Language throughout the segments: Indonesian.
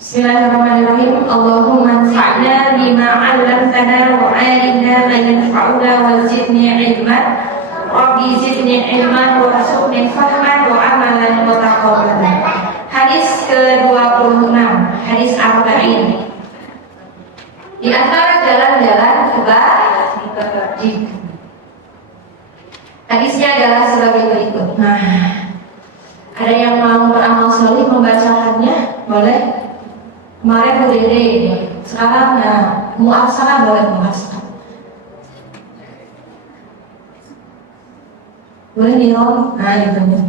Bismillahirrahmanirrahim. Allahumma anfa'na bima 'allamtana wa 'allimna ma yanfa'una wa zidni 'ilman. Rabbi zidni 'ilman warzuqni fahman wa 'amalan mutaqabbalan. Hadis ke-26, hadis arba'in. Di antara jalan-jalan kebajikan. Hadisnya adalah sebagai berikut. Nah, ada yang mau beramal solih membacakannya? Boleh? Kemarin berdiri, sekarang muasana boleh muasana. Boleh nih Rom? Nah itu nih.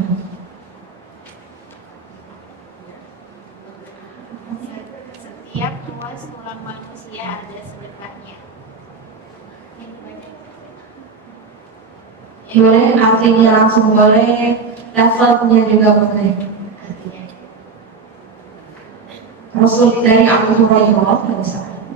Setiap ruas tulang manusia ada sedekahnya. Boleh, artinya langsung boleh, levelnya juga boleh. Rasul dari Abu Hurairah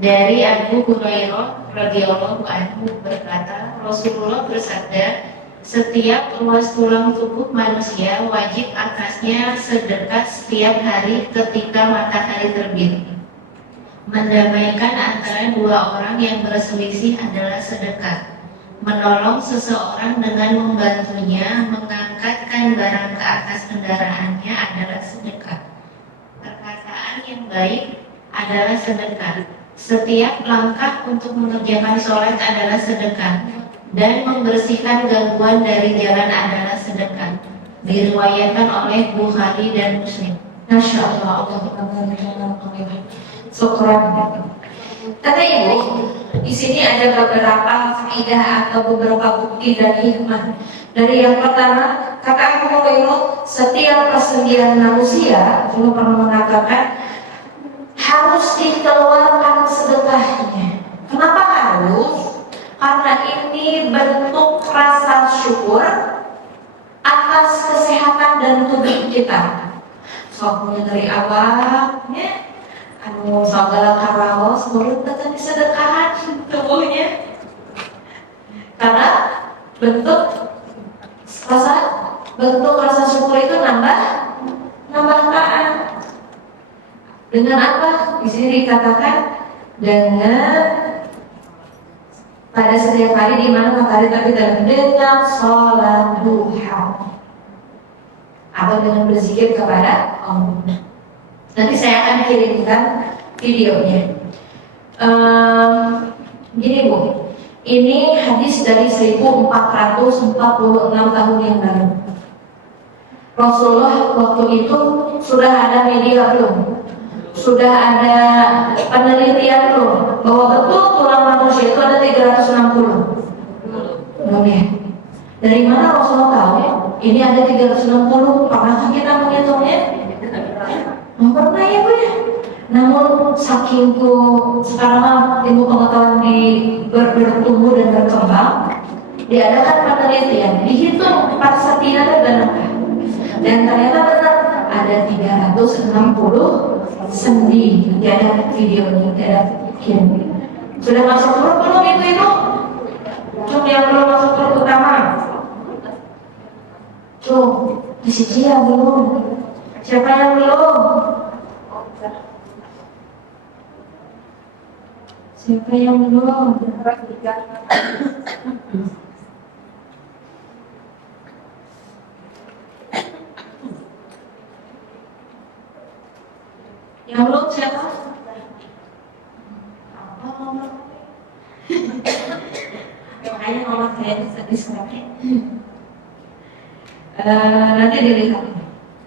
Dari Abu Hurairah radhiyallahu anhu berkata, Rasulullah bersabda, setiap ruas tulang tubuh manusia wajib atasnya sedekah setiap hari ketika matahari terbit. Mendamaikan antara dua orang yang berselisih adalah sedekah. Menolong seseorang dengan membantunya mengangkatkan barang ke atas kendaraannya adalah sedekah. Perkataan yang baik adalah sedekah. Setiap langkah untuk mengerjakan sholat adalah sedekah. Dan membersihkan gangguan dari jalan adalah sedekah. Diriwayatkan oleh Bukhari dan Muslim. Masya Allah, syukran. Kata ibu, di sini ada beberapa faedah atau beberapa bukti dan hikmah. Dari yang pertama, kata Abu Hurairah, setiap persendian manusia, dulu pernah mengatakan, harus dikeluarkan sedekahnya. Kenapa harus? Karena ini bentuk rasa syukur atas kesehatan dan tubuh kita. Soalnya dari awalnya, segala karaos, mulut datang disedekahkan tubuhnya. Karena bentuk rasa syukur itu nambah taat. Dengan apa? Di sini dikatakan dengan pada setiap hari di mana matahari terbit dan dengan sholat duha atau dengan berzikir kepada Allah. Nanti saya akan kirimkan videonya. Gini Bu, ini hadis dari 1446 tahun yang lalu. Rasulullah waktu itu sudah ada media belum? Sudah ada penelitian belum? Bahwa betul tulang manusia itu ada 360? Belum ya? Dari mana Rasulullah tahu? Ini ada 360, pernahkah kita menghitungnya? Pernah ya Bu ya? Namun saking sekarang ilmu pengetahuan bertumbuh dan berkembang, diadakan penelitian, dihitung parsatina dan benangkah, dan ternyata benar ada 360 sendi. Nanti ada videonya, ada kirim. Sudah masuk grup belum ibu-ibu? Cuma yang belum masuk grup utama. Di sini ya belum. Siapa yang belum? Siapa yang belum? Yang belum siapa? Apa nomor? Makanya nomor saya sedih sekali. Nanti dilihat.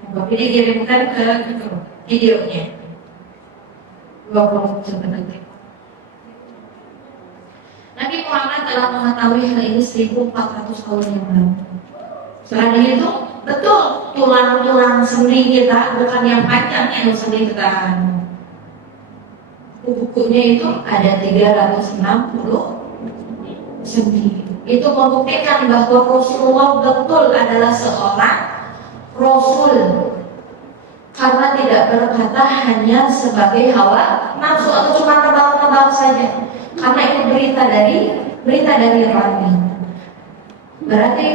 Jadi kirimkan ke videonya 20 detik. Nabi Muhammad telah mengetahui hal ini 1400 tahun yang lalu. Setelah itu betul tulang-tulang sendi kita bukan yang panjang yang sendi kita. Bukunya itu ada 360 sendi. Itu membuktikan bahwa Rasulullah betul adalah seorang Rasul, karena tidak berkata hanya sebagai hawa nafsu atau cuma tebak-tebak saja, karena itu berita dari Rabbi. Berarti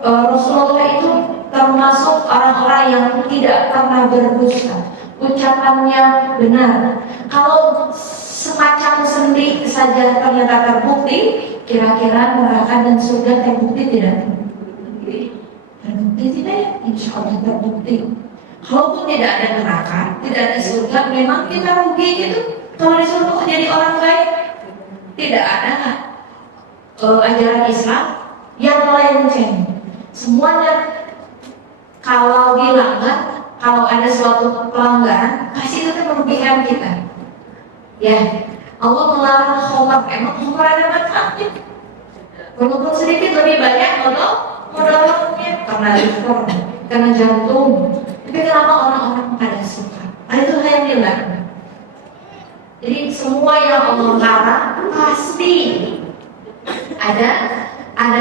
Rasulullah itu termasuk orang-orang yang tidak pernah berdusta, ucapannya benar. Kalau semacam sendi saja ternyata terbukti, kira-kira neraka dan surga terbukti tidak? Terbukti tidak ya? Insya Allah terbukti. Kalaupun tidak ada neraka, tidak ada surga, memang kita rugi gitu. Kalau disuruh jadi orang baik, tidak ada ajaran Islam yang melenceng. Semuanya kalau dilanggar, kalau ada suatu pelanggaran, pasti itu merugikan kita. Ya, Allah melarang khamar. Emang khamar ada manfaatnya? Walaupun sedikit lebih banyak mudaratnya karena liver, karena jantung. Tapi kenapa orang-orang pada suka? Itu hal yang dilarang. Jadi semua yang Allah larang pasti ada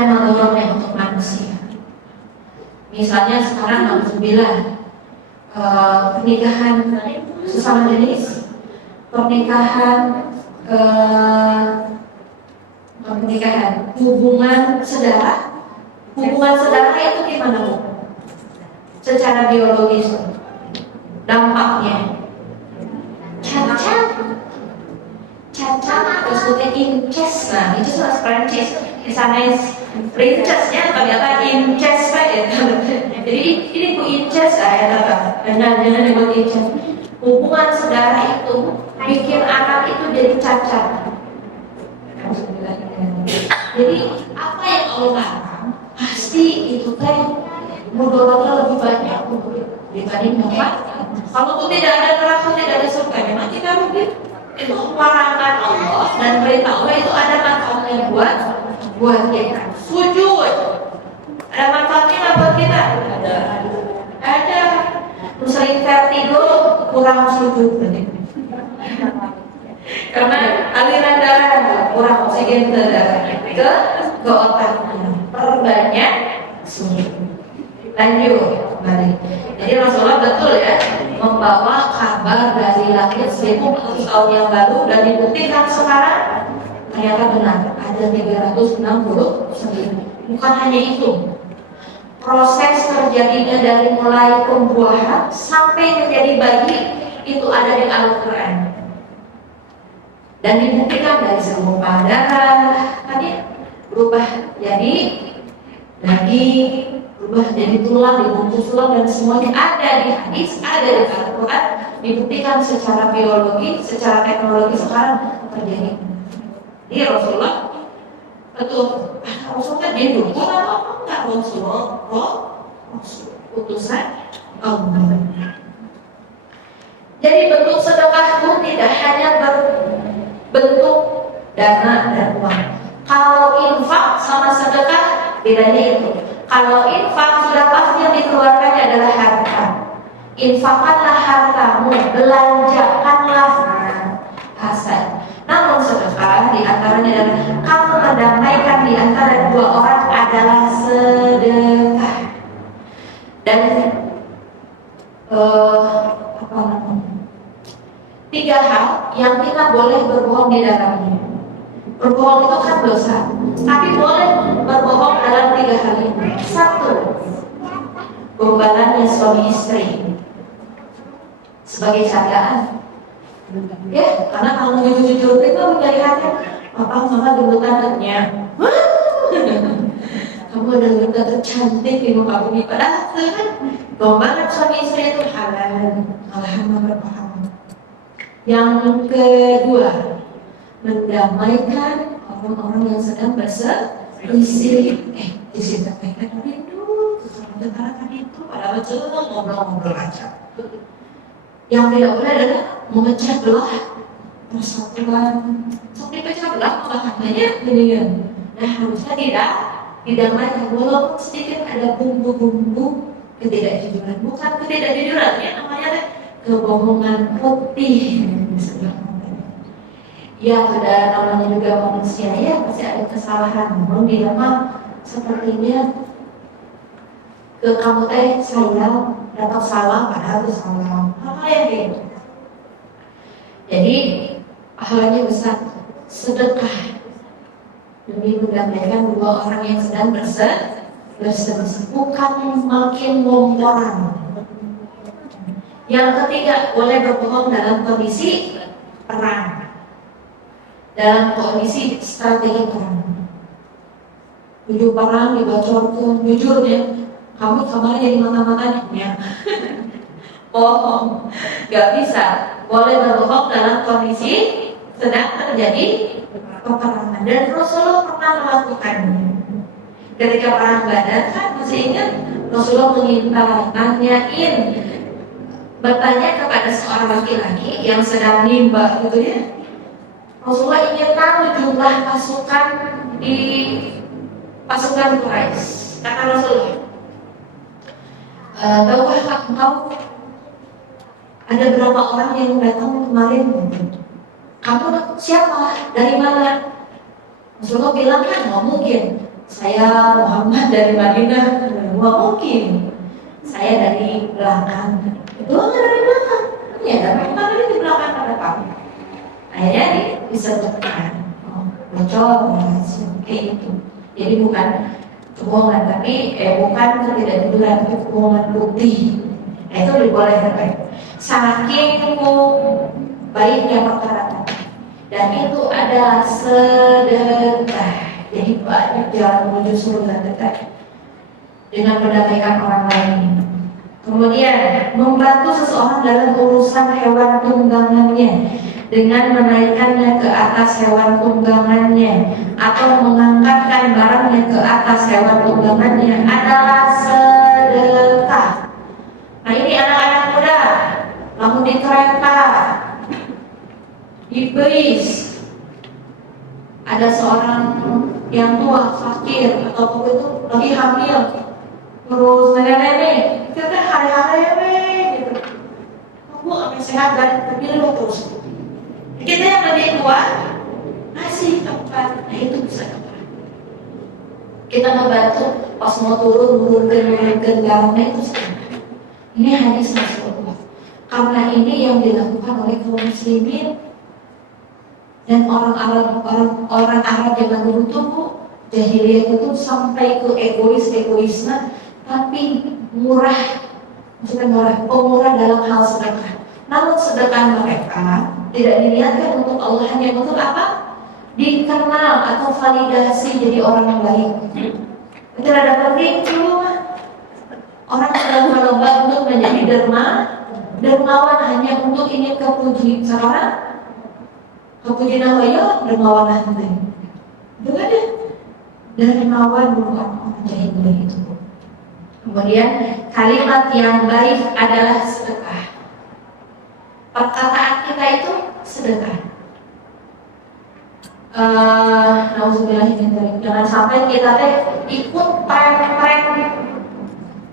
mudaratnya untuk manusia. Misalnya sekarang alhamdulillah pernikahan sesama jenis, pernikahan hubungan saudara itu gimana Bu? Secara biologis dampaknya cacat maksudnya incest. Nah itu soal Prancis di sana princessnya ternyata incest ya. Jadi ini Bu incest ya jangan disebut incest. Hubungan saudara itu bikin anak itu jadi cacat. Jadi apa yang Allah larang pasti itu mudaratnya lebih banyak dibanding manfaat. Kalau itu tidak ada neraka, tidak ada surga, memang kita rugi. Itu larangan Allah dan perintah Allah itu ada manfaatnya buat kita. Sujud ada manfaatnya nggak buat kita? Ada. Sering vertigo kurang sujud karena aliran darah kurang oksigen ke darah ke otaknya. Perbanyak sujud. Lanjut balik. Jadi Rasulullah betul ya membawa kabar dari langit 1400 tahun yang lalu dan dibuktikan sekarang ternyata benar ada 369. Bukan hanya itu, proses terjadinya dari mulai pembuahan sampai menjadi bayi itu ada di Al-Quran dan dibuktikan dari segumpal darah tadi berubah jadi daging, berubah jadi tulang, dibungkus tulang, dan semuanya ada di hadis, ada di Al-Quran, dibuktikan secara biologi, secara teknologi sekarang terjadi. Jadi Rasulullah betul, Rasulullah dia dukung atau enggak? Rasul utusan Allah. Jadi bentuk sedekah pun tidak hanya berbentuk dana dan uang. Kalau infak sama sedekah bedanya itu. Kalau infak sudah pasti yang dikeluarkannya adalah harta. Infakkanlah hartamu, belanjakanlah hasil. Namun sedekah diantaranya adalah kamu mendamaikan di antara dua orang adalah sedekah. Dan tiga hal yang kita boleh berbohong di dalamnya. Berbohong itu kan dosa, tapi boleh berbohong dalam tiga hal ini. Satu, gombalannya suami istri sebagai candaan. Ya, karena kamu jujur-jujur itu mencari hati. Papa mama gemutannya. Kamu ada gemutan tercantik di muka bumi. Padahal kan gombalan suami istri itu halal. Alhamdulillah berpahala. Yang kedua, mendamaikan orang-orang yang sedang berselisih. Disintegrasikan rindu, sementara itu padahal cuma ngobrol-ngobrol aja. Yang tidak boleh adalah memecah belah persatuan. Sampai pecah belah bahannya gini. Nah harusnya tidak didamaikan walaupun sedikit ada bumbu-bumbu ketidakjujuran. Bukan ketidakjujuran, ya namanya kebohongan putih. Ya ada namanya juga manusia ya pasti ada kesalahan. Belum dia mah sepertinya ke kamu teh saya dapat salah padahal itu salah. Apa yang gitu? Jadi pahalanya besar. Sedekah demi mendamaikan dua orang yang sedang berselisih, bukan makin ngomporan. Yang ketiga, boleh berbohong dalam kondisi perang, dalam kondisi strategi perang. Tujuh perang dibocorkan, jujur ya, kamu kamarnya jadi mata-matanya. Bohong, gak bisa. Boleh berbohong dalam kondisi sedang terjadi peperangan, dan Rasulullah pernah melakukannya. Ketika perang Badar kan masih ingat, Rasulullah mengintai, nanyain, bertanya kepada seorang laki-laki yang sedang nimba gitu ya. Rasulullah ingin tahu jumlah pasukan di pasukan Quraisy. Kata Rasulullah, tahukah engkau ada berapa orang yang datang kemarin? Kamu siapa? Dari mana? Rasulullah bilang kan nggak mungkin. Saya Muhammad dari Madinah. Nggak mungkin. Saya dari belakang. Itu dari belakang. Ya, dari mana di belakang ada kamu? Akhirnya disebutkan. Bocor, kayak itu. Jadi bukan kebohongan, tapi bukan ketidakjujuran, tapi kebohongan putih. Nah, itu dibolehkan. Saking baiknya perkara tadi, dan itu adalah sedekah. Jadi banyak jalan menuju surga dekat dengan mendamaikan orang lain. Kemudian membantu seseorang dalam urusan hewan tunggangannya dengan menaikkannya ke atas hewan tunggangannya atau mengangkatkan barangnya ke atas hewan tunggangannya adalah sedekah. Nah, ini anak-anak muda, namun di kereta, di bis, ada seorang yang tua, fakir, atau itu lagi hamil, terus nenek-nenek, kita hari-hari gitu. Aku akan sehat dan terpilih terus. Kita yang lebih tua ngasih tempat, nah itu bisa tempat. Kita membantu pas mau turunkan garangnya itu sebenarnya. Ini hadis Rasulullah. Karena ini yang dilakukan oleh kaum muslimin dan orang Arab zaman dulu tuh jahiliyah itu sampai ke egoisme, tapi murah, maksudnya murah dalam hal sedekah. Namun sedekah mereka tidak diniatkan untuk Allah, hanya untuk apa? Dikenal atau validasi jadi orang yang baik. Tidak ada penting orang sedang berlomba untuk menjadi dermawan hanya untuk ingin kepuji. Sekarang kepuji namanya dermawan nanti. Itu ada dermawan bukan orang jahil itu. Kemudian kalimat yang baik adalah sedekah. Perkataan kita itu sedekah. Jangan sampai kita ikut tren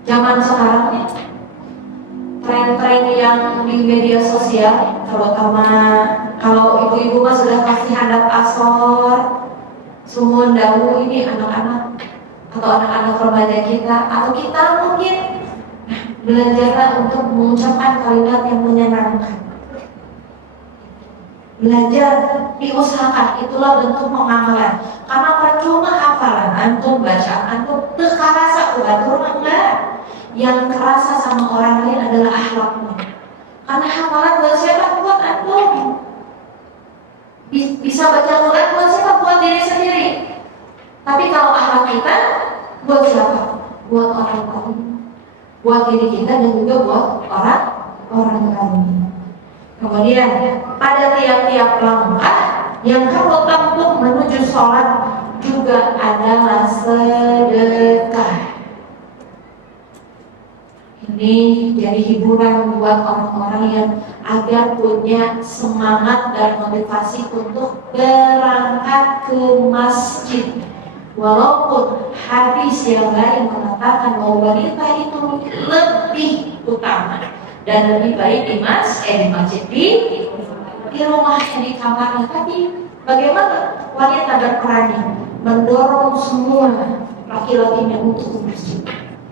zaman sekarang nih, tren yang di media sosial, terutama kalau ibu-ibu mah sudah pasti hadap asor, sumun dawu ini anak-anak atau anak-anak remaja kita atau kita mungkin belajar untuk mengucapkan kalimat yang menyenangkan. Belajar, diusahakan, itulah bentuk pengamalan. Karena percuma hafalan antum, bacaan antum, terasa batur enggak. Yang kerasa sama orang lain adalah akhlaknya. Karena hafalan buat siapa? Buat antum. Bisa baca Quran buat siapa? Buat diri sendiri. Tapi kalau akhlak kita buat siapa? Buat orang lain. Buat diri kita dan juga buat orang lain. Kemudian pada tiap-tiap langkah yang kamu tempuh menuju sholat juga adalah sedekah. Ini jadi hiburan buat orang-orang yang agar punya semangat dan motivasi untuk berangkat ke masjid. Walaupun hadis yang lain mengatakan bahwa wanita itu lebih utama dan lebih baik di masjid di rumahnya, di kamarnya. Tapi bagaimana wanita berperannya mendorong semua laki-lakinya untuk ke masjid.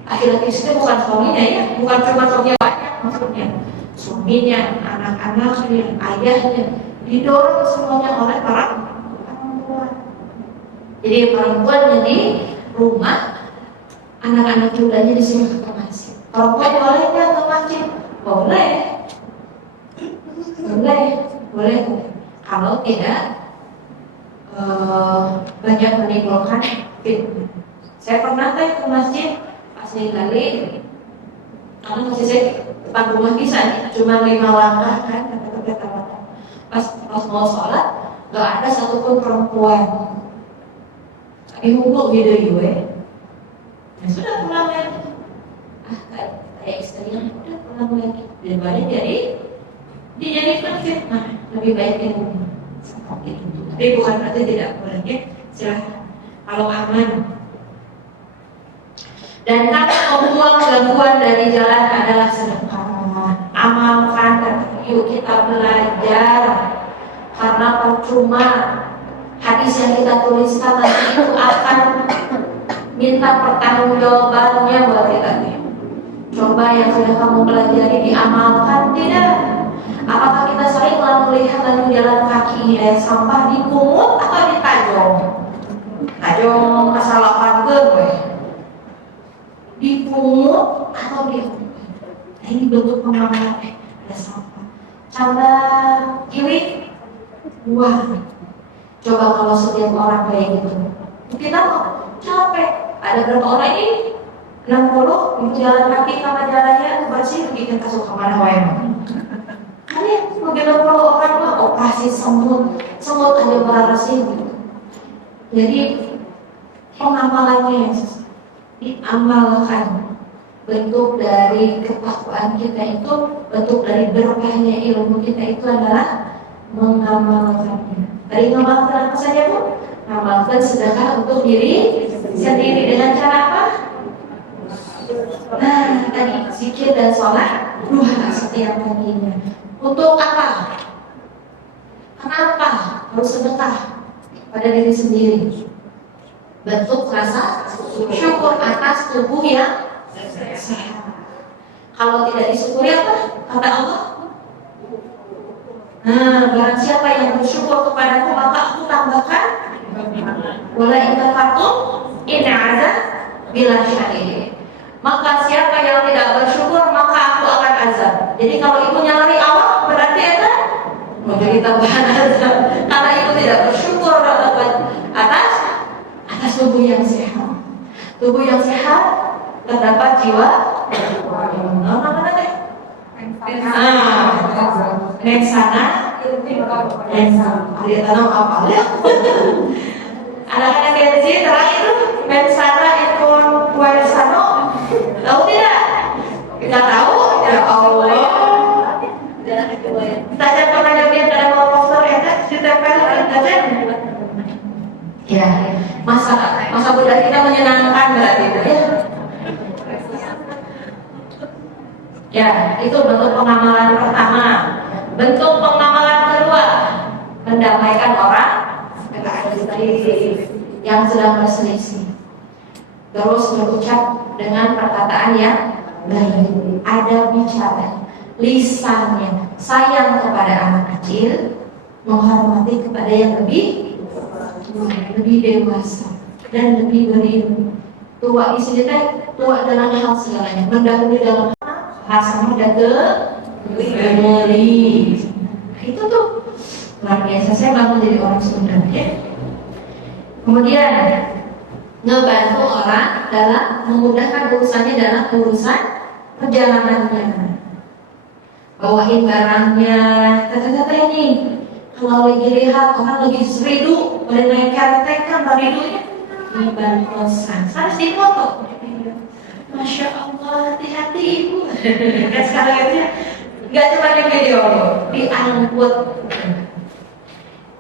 Laki-laki itu bukan suaminya ya, bukan cuma suaminya banyak, maksudnya suaminya, anak-anaknya, ayahnya, didorong semuanya oleh para perempuan. Jadi perempuannya di rumah, anak-anak mudanya disuruh ke masjid. Perempuan boleh nggak ke masjid? Boleh, Boleh, boleh. Kalau tidak banyak menimbulkan fitnah. Saya pernah ke masjid pas kali, karena masjid saya depan rumah bisa cuma 5 langkah kan, kata-kata. Pas mau sholat, nggak ada satupun perempuan. Ibu gitu gue. Ya sudah pulang lagi. Kayak istrinya udah pulang lagi. Daripada dijadikan fitnah, lebih baik ini seperti itu. Tapi bukan berarti tidak boleh ya. Silahkan kalau aman. Dan kata membuang gangguan dari jalan adalah sedekah. Amalkan, yuk kita belajar. Karena percuma hadis yang kita tuliskan nanti itu akan minta pertanggungjawabannya buat kita nih. Coba yang sudah kamu pelajari diamalkan tidak? Apakah kita sering melihat lalu jalan kaki sampah dipungut atau ditajong? Tajong kesalahan gue. Dipungut atau dipungut? Nah, ini bentuk pengamalan ada sampah. Canda kiri, buang. Coba kalau setiap orang kayak gitu, kita capek. Ada berapa orang ini? 60 jalan kaki sama jalannya bersih bikin kasut kemana wae. Kalian begitu kalau orang mah operasi semut aja bersih gitu. Jadi pengamalannya diamalkan. Bentuk dari ketakwaan kita itu, bentuk dari berkahnya ilmu kita itu adalah mengamalkannya. Tadi mengamalkan apa saja Bu? Mengamalkan sedekah untuk diri sendiri dengan cara apa? Nah, tadi zikir dan sholat duha setiap paginya. Untuk apa? Kenapa harus sedekah pada diri sendiri? Bentuk rasa syukur atas tubuh yang sehat. Kalau tidak disyukuri apa? Kata Allah. Nah, barang siapa yang bersyukur kepadaku maka aku tambahkan. Wala in kafartum in azab bila syahid. Maka siapa yang tidak bersyukur maka aku akan azab. Jadi kalau ibu nyalari awak berarti itu menjadi tambahan azab. Karena ibu tidak bersyukur atas tubuh yang sehat. Tubuh yang sehat terdapat jiwa. Mana teh? Mensana. Dia tanam apa ya? Anak-anak Gen Z terang itu mensana itu warisano. Tahu tidak? Kita tahu. Ya Allah. Saja pernah nyobain kada mau poster ya kan? Ditempelkan saja. Ya, masa budak kita menyenangkan berarti itu ya. Ya, itu bentuk pengamalan pertama. Bentuk pengamalan kedua, mendamaikan orang yang sedang berselisih. Terus berucap dengan perkataan yang baik, ada bicara, lisannya sayang kepada anak kecil, menghormati kepada yang lebih dewasa dan lebih berilmu. Tua di sini tua dalam hal segalanya, mendahului dalam hasanah dan gemeli. Itu tuh luar biasa. Saya bangun jadi orang Sunda ya. Kemudian ngebantu orang dalam memudahkan urusannya dalam urusan perjalanannya. Bawain barangnya. Kata-kata ini kalau lagi lihat orang lagi seridu pada naik kereta kan baridunya di ban kosan harus dipoto. Masya Allah, hati-hati ibu. Kan sekarang itu nggak cuma di video, diangkut.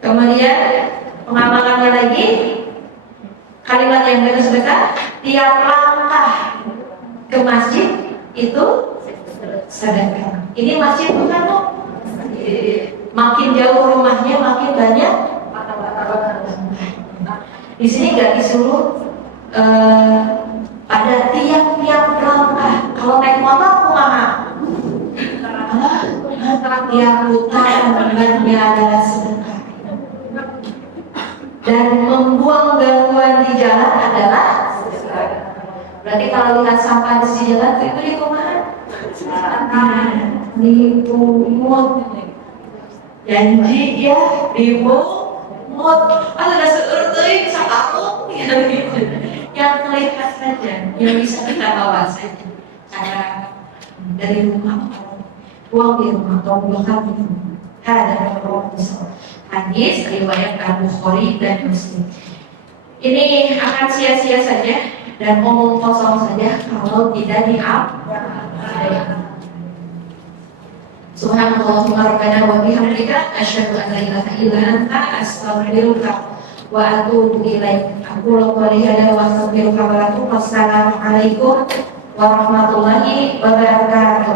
Kemudian pengamalannya lagi, kalimat yang benar sedekah. Tiap langkah ke masjid itu sedekah. Ini masjid bukan Bu? Makin jauh rumahnya makin banyak. Di sini nggak disuruh ada tiap-tiap langkah. Kalau naik motor kumaha? Tiap putaran bannya adalah sedekah. Dan membuang gangguan di jalan adalah sedekah. Berarti kalau lihat sampah di jalan itu di kumaha? Dipungut. janji ya dimut ada seurang sakaku yang gitu, yang terlihat saja, yang bisa kita bawa saja, cara dari rumah uang di rumah atau belakang di rumah. Ada hadis riwayat Bukhari dan Muslim. Ini akan sia-sia saja dan omong kosong saja kalau tidak diamalkan. Subhanallahumma rabbana wa bihamdika asyhadu an la ilaha illa anta astaghfiruka wa atubu ilaik. Aku qouli hadza wa astaghfiruka wa atubu. Wassalamu alaikum warahmatullahi wabarakatuh.